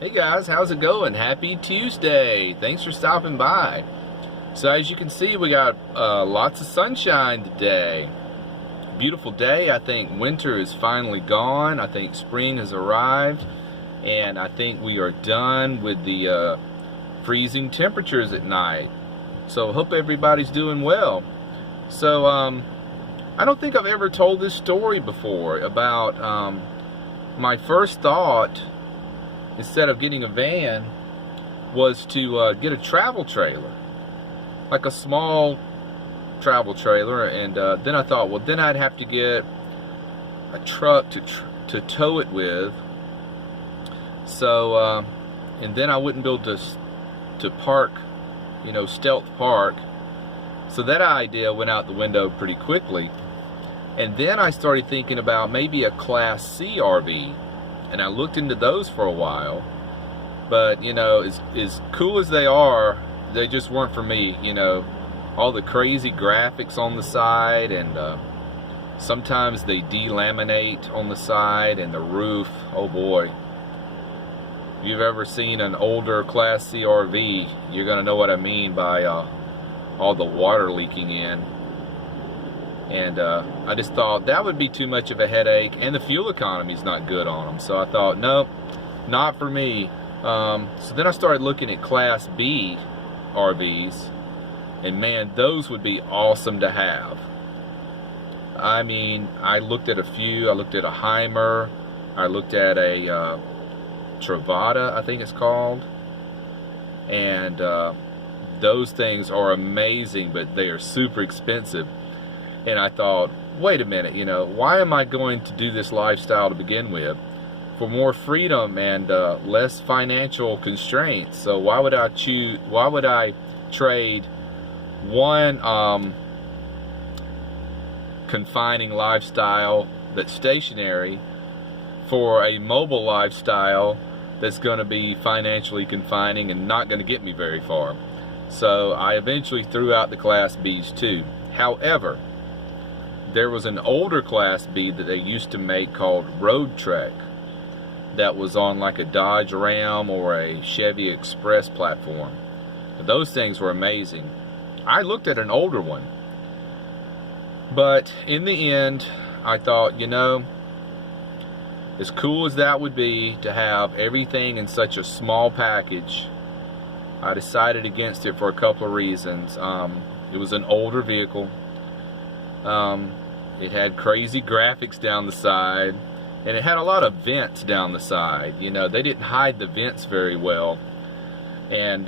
Hey guys, how's it going? Happy Tuesday. Thanks for stopping by. So as you can see, we got lots of sunshine today. Beautiful day. I think winter is finally gone. I think spring has arrived. And I think we are done with the freezing temperatures at night. So hope everybody's doing well. So I don't think I've ever told this story before about my first thought, instead of getting a van, was to get a travel trailer, like a small travel trailer. And then I thought, well, then I'd have to get a truck to tow it with. So and then I wouldn't be able to park, stealth park. So that idea went out the window pretty quickly. And then I started thinking about maybe a Class C RV. And I looked into those for a while, but as cool as they are, they just weren't for me. All the crazy graphics on the side, and sometimes they delaminate on the side, and the roof, oh boy. If you've ever seen an older Class C RV, you're gonna know what I mean by all the water leaking in. And I just thought that would be too much of a headache, and the fuel economy is not good on them. So I thought, nope, not for me. So then I started looking at Class B RVs, and man, those would be awesome to have. I mean, I looked at a few. I looked at a Heimer. I looked at a Travada, I think it's called. And those things are amazing, but they are super expensive. And I thought, wait a minute, why am I going to do this lifestyle to begin with? For more freedom and less financial constraints. So why would I trade one confining lifestyle that's stationary for a mobile lifestyle that's going to be financially confining and not going to get me very far? So I eventually threw out the Class Bs too. However, there was an older Class B that they used to make called Road Trek, that was on like a Dodge Ram or a Chevy Express platform. Those things were amazing. I looked at an older one, but in the end I thought, as cool as that would be to have everything in such a small package, I decided against it for a couple of reasons. It was an older vehicle. It had crazy graphics down the side, and it had a lot of vents down the side. They didn't hide the vents very well, and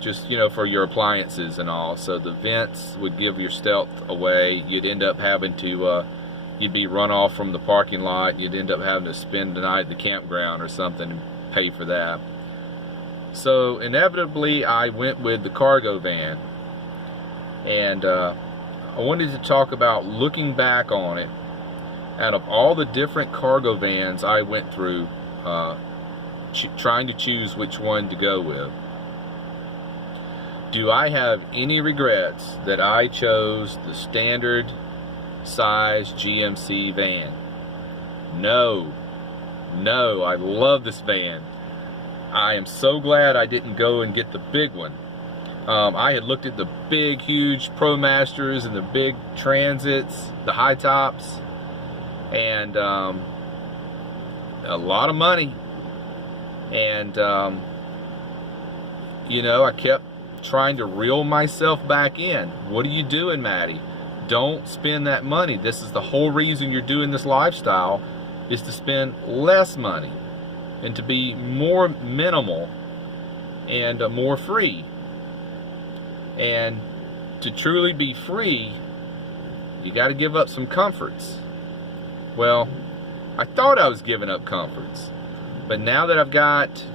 just for your appliances and all. So the vents would give your stealth away. You'd end up having to you'd be run off from the parking lot. You'd end up having to spend the night at the campground or something and pay for that. So inevitably I went with the cargo van. And I wanted to talk about looking back on it. Out of all the different cargo vans I went through, trying to choose which one to go with, do I have any regrets that I chose the standard size GMC van? No. I love this van. I am so glad I didn't go and get the big one. I had looked at the big, huge ProMasters and the big Transits, the high tops, and a lot of money. And I kept trying to reel myself back in. What are you doing, Maddie? Don't spend that money. This is the whole reason you're doing this lifestyle, is to spend less money and to be more minimal and more free. And to truly be free, you got to give up some comforts. Well, I thought I was giving up comforts, but now that I've got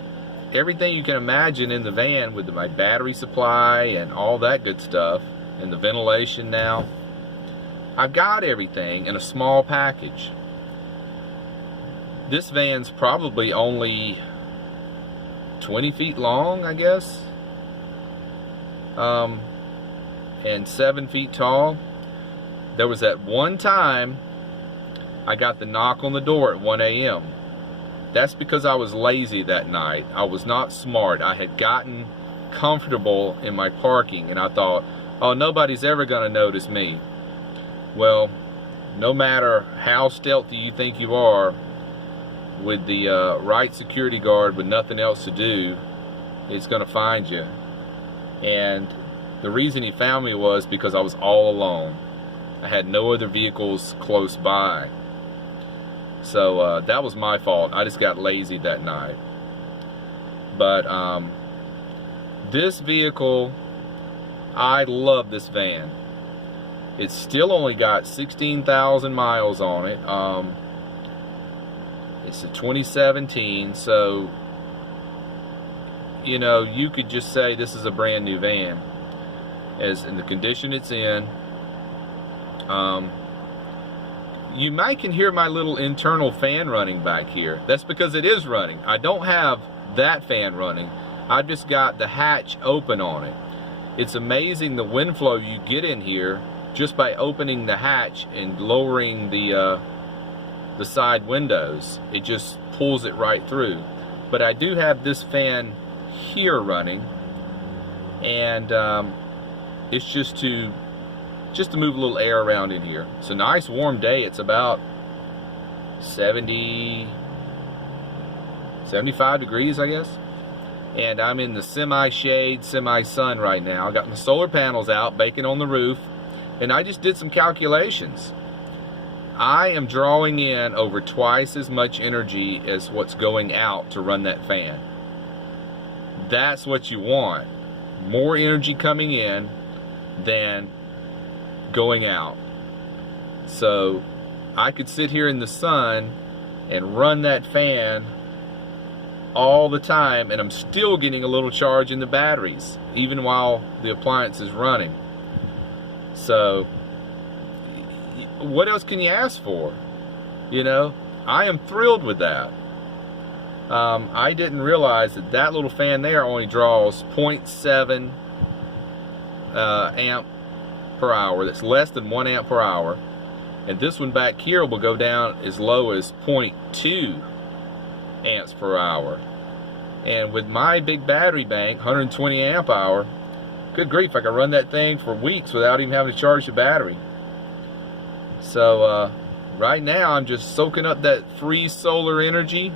everything you can imagine in the van, with my battery supply and all that good stuff, and the ventilation now, I've got everything in a small package. This van's probably only 20 feet long, I guess. And 7 feet tall. There was that one time I got the knock on the door at 1 a.m. That's because I was lazy that night. I was not smart. I had gotten comfortable in my parking, and I thought, oh, nobody's ever going to notice me. Well, no matter how stealthy you think you are, with the right security guard with nothing else to do, it's going to find you. And the reason he found me was because I was all alone. I had no other vehicles close by. So that was my fault. I just got lazy that night. But this vehicle, I love this van. It's still only got 16,000 miles on it. It's a 2017, so you know, you could just say this is a brand new van, as in the condition it's in. You might can hear my little internal fan running back here. That's because it is running. I don't have that fan running. I've just got the hatch open on it. It's amazing the wind flow you get in here just by opening the hatch and lowering the side windows. It just pulls it right through. But I do have this fan here running, and it's just to move a little air around in here. It's a nice warm day. It's about 75 degrees, I guess. And I'm in the semi-shade, semi-sun right now. I got my solar panels out, baking on the roof, and I just did some calculations. I am drawing in over twice as much energy as what's going out to run that fan. That's what you want. More energy coming in than going out. So I could sit here in the sun and run that fan all the time, and I'm still getting a little charge in the batteries even while the appliance is running. So what else can you ask for? You know, I am thrilled with that. I didn't realize that that little fan there only draws 0.7 amp per hour. That's less than 1 amp per hour. And this one back here will go down as low as 0.2 amps per hour. And with my big battery bank, 120 amp hour, good grief, I can run that thing for weeks without even having to charge the battery. So right now I'm just soaking up that free solar energy,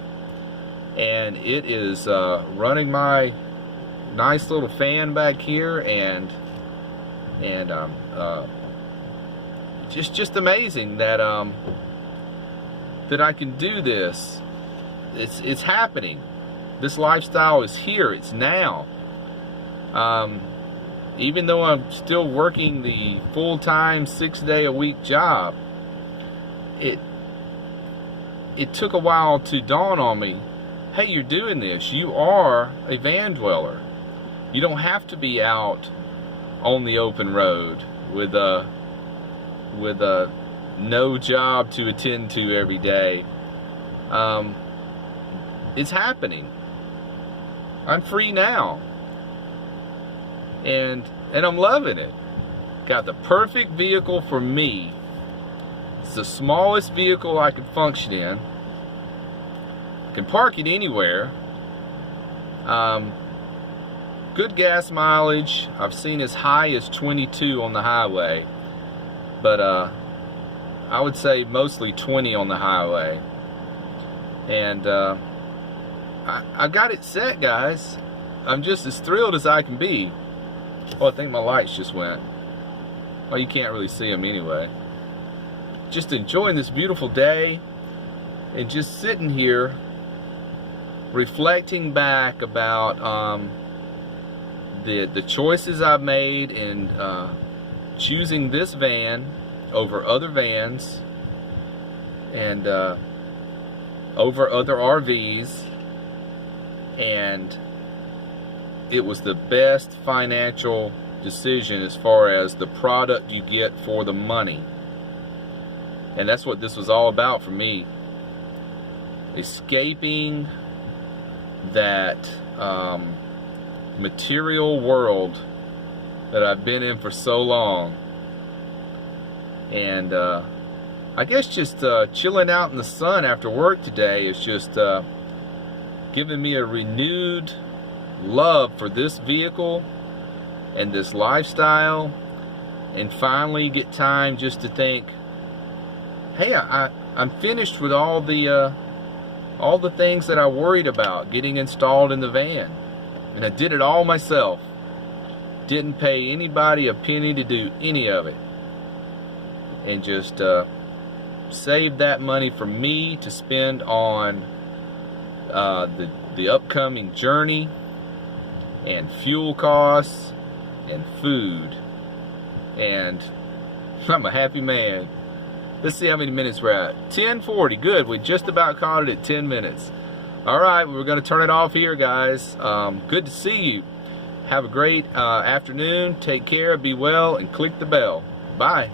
and it is running my nice little fan back here, and just amazing that that I can do this. It's happening. This lifestyle is here. It's now. Even though I'm still working the full-time 6-day-a-week job, it took a while to dawn on me, hey, you're doing this. You are a van dweller. You don't have to be out on the open road with a no job to attend to every day. It's happening. I'm free now, and I'm loving it. Got the perfect vehicle for me. It's the smallest vehicle I can function in. I can park it anywhere. Good gas mileage. I've seen as high as 22 on the highway, but I would say mostly 20 on the highway. And I got it set, guys. I'm just as thrilled as I can be. Oh, I think my lights just went. Well, you can't really see them anyway. Just enjoying this beautiful day and just sitting here reflecting back about the choices I've made in choosing this van over other vans and over other RVs, and it was the best financial decision as far as the product you get for the money. And that's what this was all about for me. Escaping that material world that I've been in for so long. And I guess just chilling out in the sun after work today is just given me a renewed love for this vehicle and this lifestyle, and finally get time just to think, hey, I'm finished with all the things that I worried about getting installed in the van, and I did it all myself. Didn't pay anybody a penny to do any of it, and just saved that money for me to spend on the upcoming journey and fuel costs and food, and I'm a happy man. Let's see how many minutes we're at. 10:40. Good. We just about caught it at 10 minutes. All right, we're going to turn it off here, guys. Good to see you. Have a great afternoon. Take care. Be well, and click the bell. Bye.